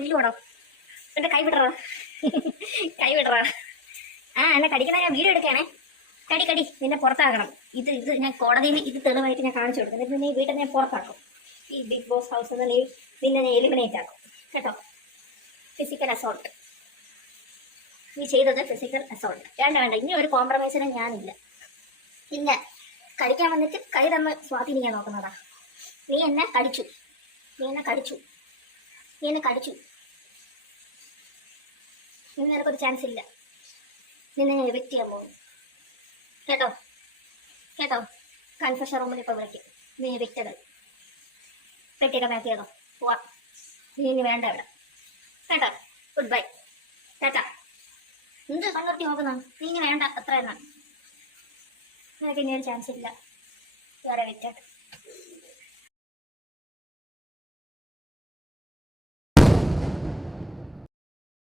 കൊല്ലുവാണോ? എന്റെ കൈ വിടറ, കൈ വിടറ. ആ എന്നെ കടിക്കണ ഞാൻ വീഡിയോ എടുക്കണേ. കടി കടി നിന്നെ പുറത്താക്കണം. ഇത് ഞാൻ കോടതിയിൽ ഇത് തെളിവായിട്ട് ഞാൻ കാണിച്ചു കൊടുക്കും. എന്നിട്ട് നീ വീട്ടിൽ ഞാൻ പുറത്താക്കും. ഈ ബിഗ് ബോസ് ഹൗസിൽ നിന്ന് നിന്നെ ഞാൻ എലിമിനേറ്റ് ആക്കും കേട്ടോ. ഫിസിക്കൽ അസോൾട്ട് നീ ചെയ്തത് ഫിസിക്കൽ അസോൾട്ട്. വേണ്ട ഇനി ഒരു കോംപ്രമൈസിന് ഞാനില്ല. ഇല്ല, കടിക്കാൻ വന്നിട്ട് കൈ തന്ന് സ്വാധീനിക്കാൻ നോക്കുന്നതാ. നീ എന്നെ കടിച്ചു. ഇനി നിനക്കൊരു ചാൻസ് ഇല്ല. നിന്നെ ഞാൻ എവിക്റ്റ് ചെയ്യാൻ പോകും കേട്ടോ. കൺഫഷൻ റൂമിൽ ഇപ്പൊ വിളിക്കും. നീ എവിക്റ്റഡ്. പെട്ടിയൊക്കെ പാക്ക് ചെയ്തോ, പോവാ. നീ ഇനി വേണ്ട ഇവിടെ കേട്ടോ. Good bye Tata. എന്ത് കണ്ണുർത്തി നോക്കുന്ന? നീ ഇനി വേണ്ട, അത്ര എന്നാ. നിനക്ക് ഇനി ഒരു ചാൻസ് ഇല്ല. വേറെ എവിക്റ്റഡ്.